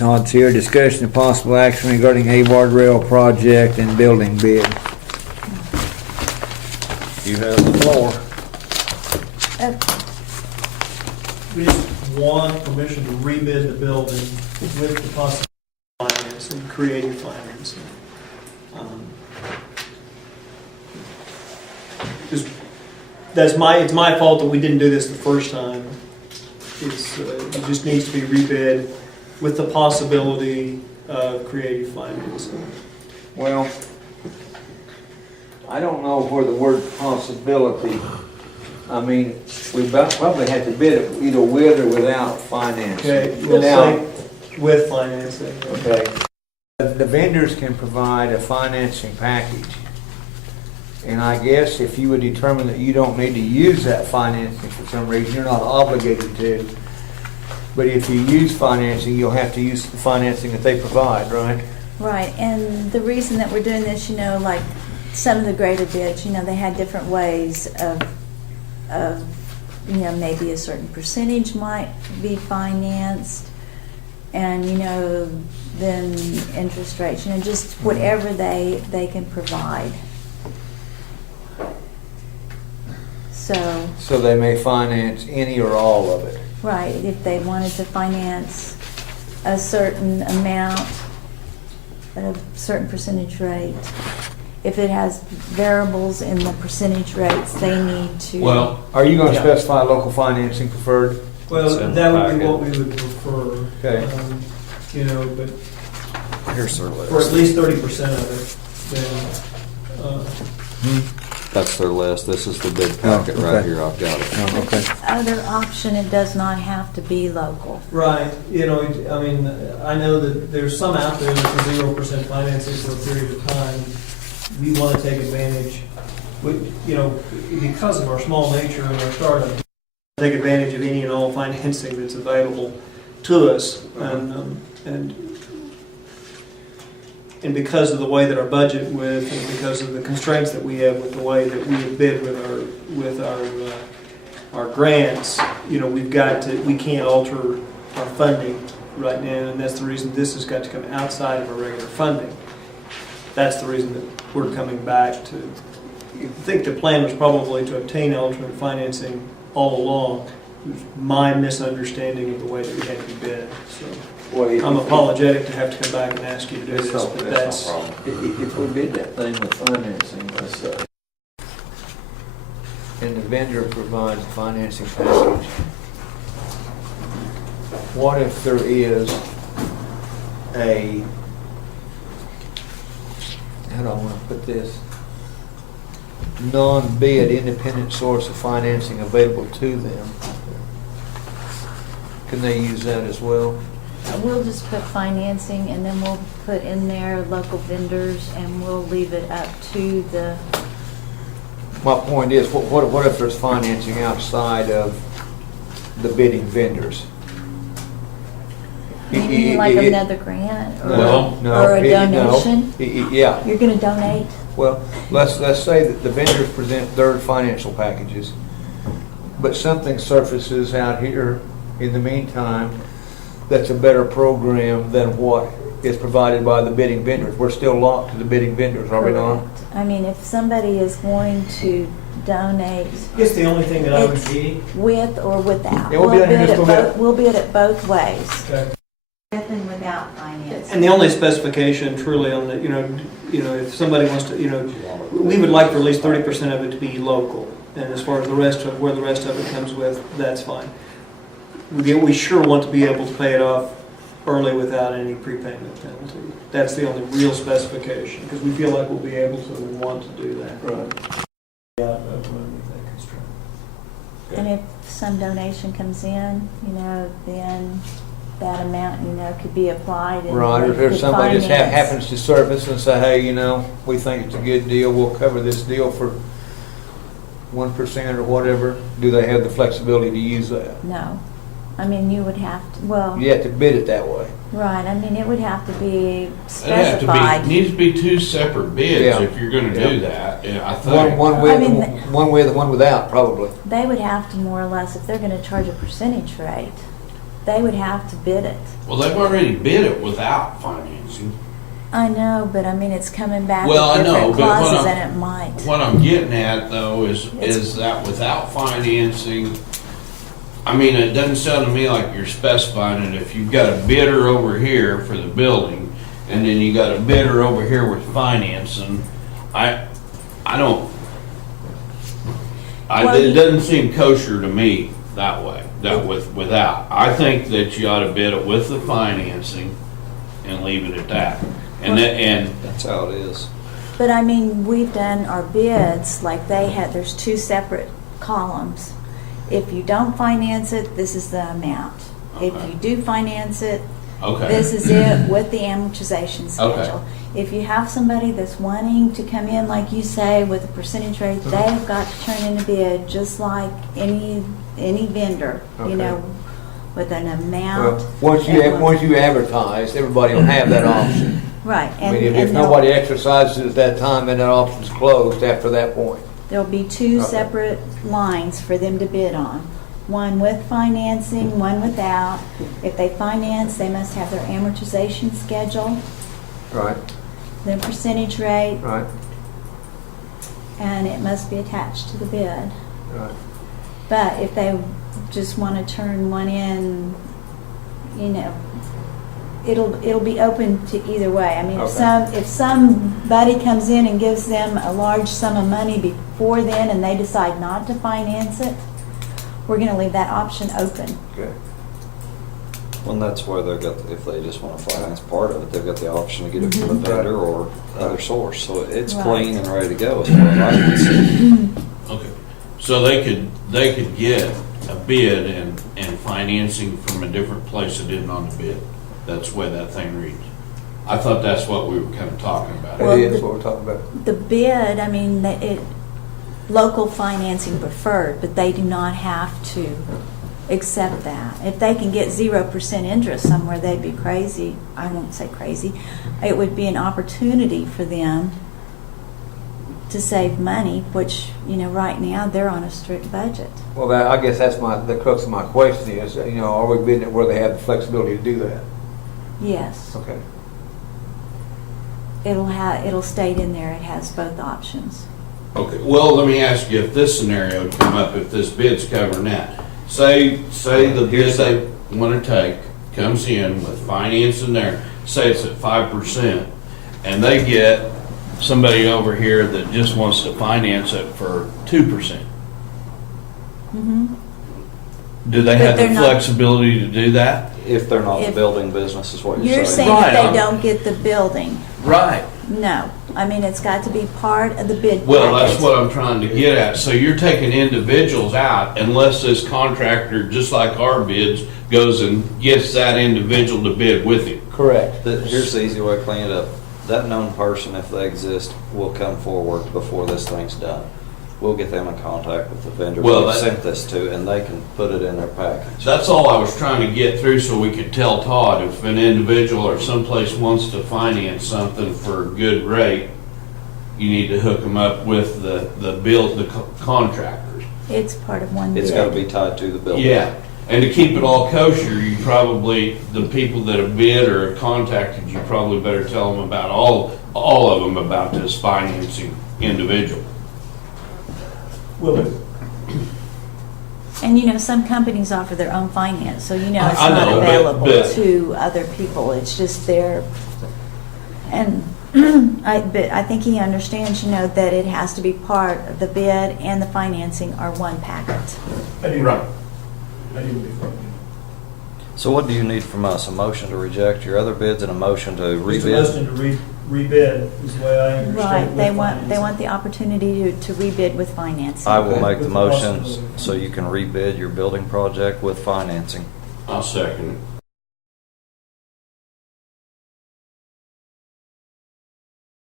Todd's here. Discussion of possible action regarding Avard Rail project and building bid. You have the floor. We just want permission to rebid the building with the possible financing, creative financing. It's my fault that we didn't do this the first time. It just needs to be rebid with the possibility of creative financing. Well, I don't know where the word possibility, I mean, we probably have to bid it either with or without financing. Okay, we'll say with financing. Okay. The vendors can provide a financing package. And I guess if you would determine that you don't need to use that financing for some reason, you're not obligated to. But if you use financing, you'll have to use the financing that they provide, right? Right, and the reason that we're doing this, like some of the greater bids, they had different ways of maybe a certain percentage might be financed, and then interest rates, just whatever they can provide. So they may finance any or all of it. Right, if they wanted to finance a certain amount at a certain percentage rate. If it has variables in the percentage rates, they need to... Well, are you going to specify local financing preferred? Well, that would be what we would prefer. Okay. But here's their list. for at least 30% of it, then... That's their list. This is the big packet right here. I've got it. Oh, okay. Other option, it does not have to be local. Right. I know that there's some out there that for 0% financing for a period of time. We want to take advantage, because of our small nature and our startup, take advantage of any and all financing that's available to us. And because of the way that our budget and because of the constraints that we have with the way that we bid with our grants, we can't alter our funding right now, and that's the reason this has got to come outside of our regular funding. That's the reason that we're coming back to. I think the plan was probably to obtain alternate financing all along. It was my misunderstanding of the way that we had to bid. So. I'm apologetic to have to come back and ask you to do this, but that's no problem. If we bid that thing with financing, let's say, and the vendor provides a financing package, what if there is how do I want to put this, non-bid independent source of financing available to them? Can they use that as well? We'll just put financing, and then we'll put in there local vendors, and we'll leave it up to the... My point is, what if there's financing outside of the bidding vendors? You mean like another grant? No. Or a donation? Yeah. You're going to donate? Well, let's say that the vendors present their financial packages, but something surfaces out here in the meantime that's a better program than what is provided by the bidding vendors. We're still locked to the bidding vendors, are we not? If somebody is going to donate... I guess the only thing that I would be... with or without. Yeah, we'll bid it both ways. Okay. With and without financing. And the only specification truly on the, if somebody wants to, we would like for at least 30% of it to be local. And as far as where the rest of it comes with, that's fine. We sure want to be able to pay it off early without any prepayment penalty. That's the only real specification, because we feel like we'll be able to and want to do that. Right. And if some donation comes in, then that amount, could be applied. And Right, or if somebody just finance. happens to surface and say, hey, we think it's a good deal, we'll cover this deal for 1% or whatever. Do they have the flexibility to use that? No. You would have to, You have to bid it that way. right, it would have to be It specified. needs to be two separate bids Yeah. if you're going to Yeah. do that. Yeah, I think. One with, one without, probably. They would have to more or less, if they're going to charge a percentage rate, they would have to bid it. Well, they've already bid it without financing. I know, but I mean, it's coming back Well, I with know, different but what clauses I'm- and it might. What I'm getting at though is It's- that without financing, I mean, it doesn't sound to me like you're specifying it. If you've got a bidder over here for the building, and then you got a bidder over here with financing, I don't, Well, it doesn't seem kosher to me that way, without. I think that you ought to bid it with the financing and leave it at that. And That's how it is. But I mean, we've done our bids, like there's two separate columns. If you don't finance it, this is the amount. If Okay. you do finance it, okay. this is it with the amortization schedule. If you have somebody that's wanting to come in, like you say, with a percentage rate, they've got to turn in a bid just like any vendor, Okay. you know, with an amount. Well, once you advertise, everybody will have that option. Right. I mean, if and nobody exercises it at that time, then that option's closed after that point. there'll be two Okay. separate lines for them to bid on. One with financing, one without. If they finance, they must have their amortization schedule, Right, their percentage rate, right, and it must be attached to the bid. right. But if they just want to turn one in, you know, it'll be open to either way. I mean, Okay. if somebody comes in and gives them a large sum of money before then and they decide not to finance it, we're going to leave that option open. Okay. Well, that's where if they just want to finance part of it, they've got the option to get it from a Mhm. vendor or other source. So it's Right. clean and ready to go as far as I can see. Okay, so they could get a bid and financing from a different place that didn't on the bid. That's the way that thing reads. I thought that's what we were kind of talking about. Well, That is the- what we're talking about. The bid, I mean, local financing preferred, but they do not have to accept that. If they can get 0% interest somewhere, they'd be crazy. I won't say crazy. It would be an opportunity for them to save money, which, you know, right now they're on a strict budget. Well, I guess that's the crux of my question is, you know, are we bidding it where they have the flexibility to do that? Yes, Okay. it'll state in there, it has both options. Okay, well, let me ask you, if this scenario would come up, if this bid's covering that, say the bid they want to take comes in with financing there, say it's at 5%, and they get somebody over here that just wants to finance it for 2%. Mm-hmm. Do they But have the they're not- flexibility to do that? If they're not the If- building business is what you're You're saying. saying Right, if I'm- they don't get the building. Right. No, I mean, it's got to be part of the bid Well, that's package. what I'm trying to get at. So you're taking individuals out unless this contractor, just like our bids, goes and gets that individual to bid with him. Correct. Here's the easy way to clean it up. That known person, if they exist, will come forward before this thing's done. We'll get them in contact with the vendor Well, we've that- sent this to, and they can put it in their package. That's all I was trying to get through so we could tell Todd if an individual or someplace wants to finance something for a good rate, you need to hook them up with the contractors. It's part of one bid. It's gotta be tied to the building. Yeah, and to keep it all kosher, you probably, the people that have bid or have contacted you probably better tell them about all of them about this financing individual. Will it? And you know, some companies offer their own finance, so you know it's I not know, but- available but- to other people. It's just there. And but I think he understands, you know, that it has to be part of the bid and the financing are one packet. I do. Right. I do before. So what do you need from us? A motion to reject your other bids and a motion to Just a rebid? motion to rebid is the way I understand it. Right, with they financing. want the opportunity to rebid with financing. I will make With the the motions possibility. so you can rebid your building project with financing. I'll second